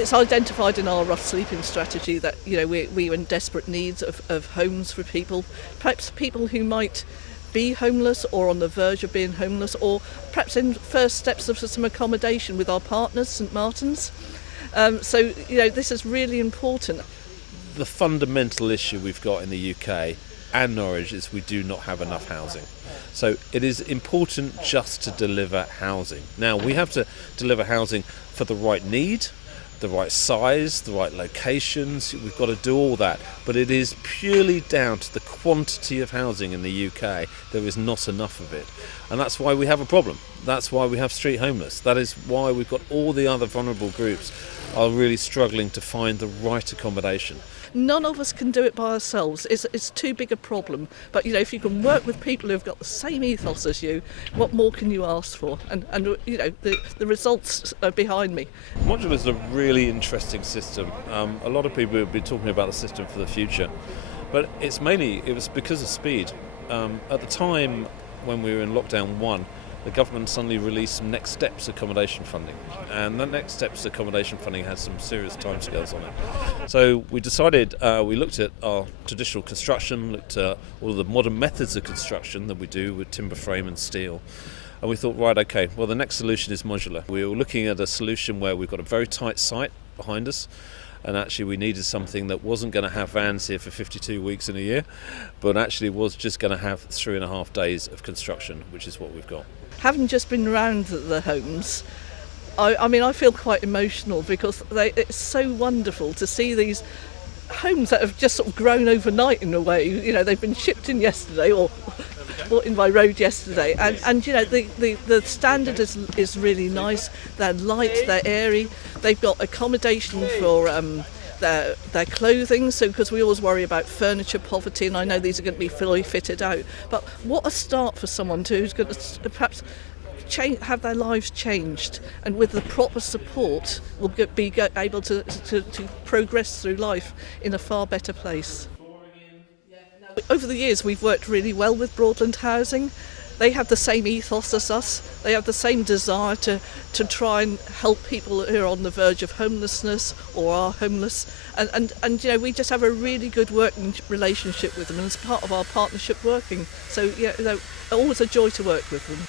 It's identified in our rough sleeping strategy that we're in desperate needs of homes for people, perhaps people who might be homeless or on the verge of being homeless, or perhaps in first steps of some accommodation with our partners, St Martin's. So this is really important. The fundamental issue we've got in the UK and Norwich is we do not have enough housing. So it is important just to deliver housing. Now we have to deliver housing for the right need, the right size, the right locations. We've got to do all that, but it is purely down to the quantity of housing in the UK. There is not enough of it, and that's why we have a problem. That's why we have street homeless. That is why we've got all the other vulnerable groups are really struggling to find the right accommodation. None of us can do it by ourselves. It's too big a problem. But if you can work with people who've got the same ethos as you, what more can you ask for? And the results are behind me. Modular is a really interesting system. A lot of people have been talking about the system for the future, but it was because of speed. At the time when we were in lockdown 1, the government suddenly released some next steps accommodation funding, and that next steps accommodation funding has some serious timescales on it. So we decided, we looked at our traditional construction, looked at all of the modern methods of construction that we do with timber frame and steel, and we thought, right, okay, well the next solution is modular. We were looking at a solution where we've got a very tight site behind us, and actually we needed something that wasn't going to have vans here for 52 weeks in a year, but actually was just going to have 3.5 days of construction, which is what we've got. Having just been around the homes, I feel quite emotional because it's so wonderful to see these homes that have just sort of grown overnight in a way. They've been shipped in yesterday or brought in by road yesterday, and the standard is really nice. They're light, they're airy. They've got accommodation for their clothing, so because we always worry about furniture poverty, and I know these are going to be fully fitted out, but what a start for someone who's going to perhaps have their lives changed, and with the proper support will be able to progress through life in a far better place. Over the years we've worked really well with Broadland Housing. They have the same ethos as us. They have the same desire to try and help people who are on the verge of homelessness or are homeless. And we just have a really good working relationship with them, and it's part of our partnership working. So always a joy to work with them.